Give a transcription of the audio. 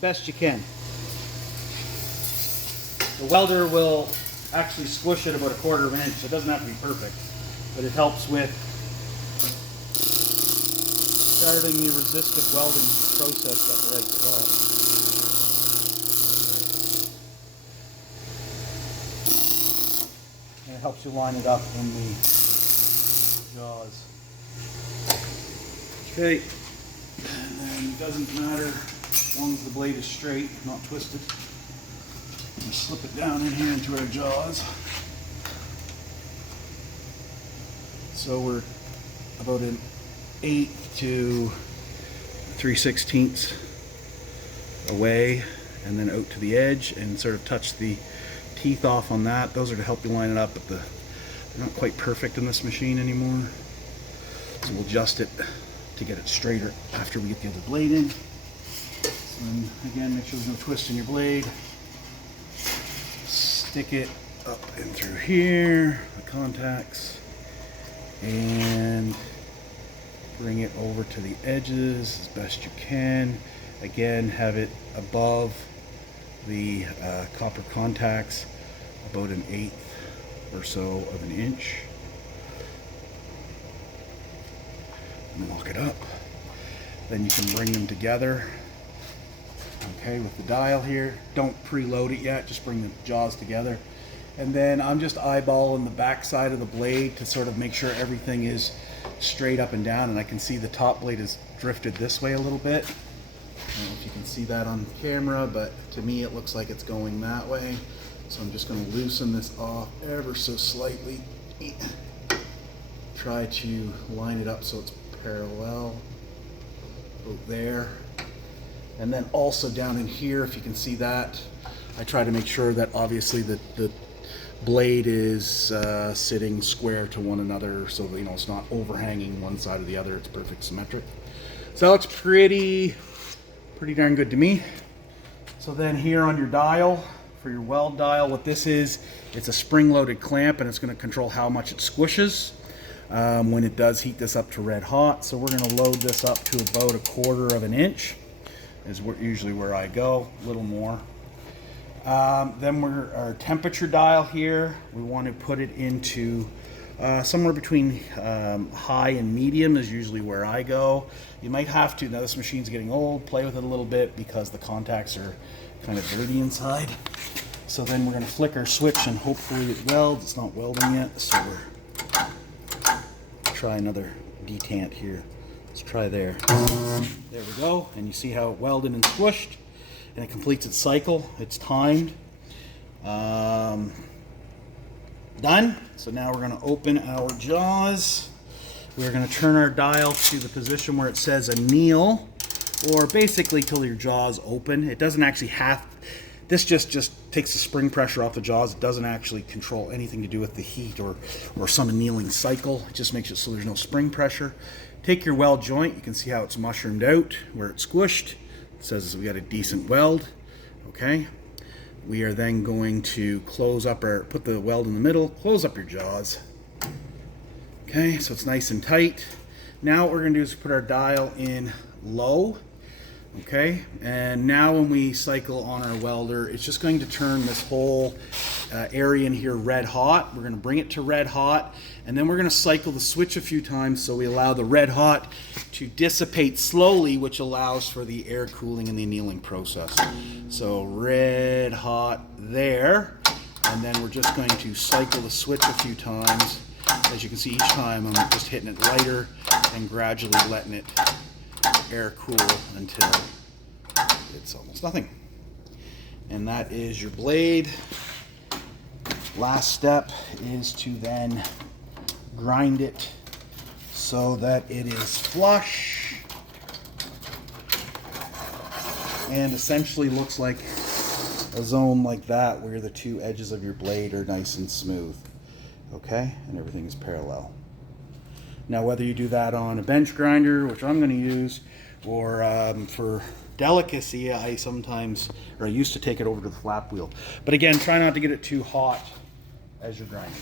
best you can. The welder will actually squish it about 1/4 of an inch, so it doesn't have to be perfect, but it helps with starting the resistive welding process at the right spot. And it helps you line it up in the jaws. Okay, and then it doesn't matter as long as the blade is straight, not twisted. Just slip it down in here into our jaws. So we're about an 1/8 to 3/16 away, and then out to the edge, and sort of touch the teeth off on that. Those are to help you line it up, but they're not quite perfect in this machine anymore. So we'll adjust it to get it straighter after we get the other blade in. So then again, make sure there's no twist in your blade. Stick it up and through here, the contacts, and bring it over to the edges as best you can. Again, have it above the copper contacts, about an 1/8 or so of an inch. And lock it up. Then you can bring them together. Okay, with the dial here. Don't preload it yet, just bring the jaws together. And then I'm just eyeballing the back side of the blade to sort of make sure everything is straight up and down, and I can see the top blade is drifted this way a little bit. I don't know if you can see that on camera, but to me it looks like it's going that way. So I'm just going to loosen this off ever so slightly. Try to line it up so it's parallel. About there. And then also down in here, if you can see that, I try to make sure that obviously the blade is sitting square to one another, so that, you know, it's not overhanging one side or the other. It's perfect symmetric. So that looks pretty darn good to me. So then here on your dial, for your weld dial, what this is, it's a spring-loaded clamp, and it's going to control how much it squishes when it does heat this up to red hot. So we're going to load this up to about 1/4 of an inch. Is usually where I go, a little more. Then our temperature dial here, we want to put it into somewhere between high and medium is usually where I go. You might have to, now this machine's getting old, play with it a little bit because the contacts are kind of dirty inside. So then we're going to flick our switch and hopefully it welds. It's not welding yet, so we're try another detant here. Let's try there. There we go, and you see how it welded and squished, and it completes its cycle. It's timed. Done. So now we're going to open our jaws. We're going to turn our dial to the position where it says anneal, or basically till your jaws open. It doesn't actually have. This just takes the spring pressure off the jaws. It doesn't actually control anything to do with the heat or some annealing cycle. It just makes it so there's no spring pressure. Take your weld joint. You can see how it's mushroomed out where it's squished. It says we got a decent weld. Okay. We are then going to close up put the weld in the middle, close up your jaws. Okay, so it's nice and tight. Now what we're going to do is put our dial in low. Okay, and now when we cycle on our welder, it's just going to turn this whole area in here red hot. We're going to bring it to red hot, and then we're going to cycle the switch a few times so we allow the red hot to dissipate slowly, which allows for the air cooling and the annealing process. So red hot there, and then we're just going to cycle the switch a few times. As you can see, each time I'm just hitting it lighter and gradually letting it air cool until it's almost nothing. And that is your blade. Last step is to then grind it so that it is flush and essentially looks like a zone like that where the two edges of your blade are nice and smooth. Okay, and everything is parallel. Now whether you do that on a bench grinder, which I'm going to use, or for delicacy, I used to take it over to the flap wheel. But again, try not to get it too hot as you're grinding.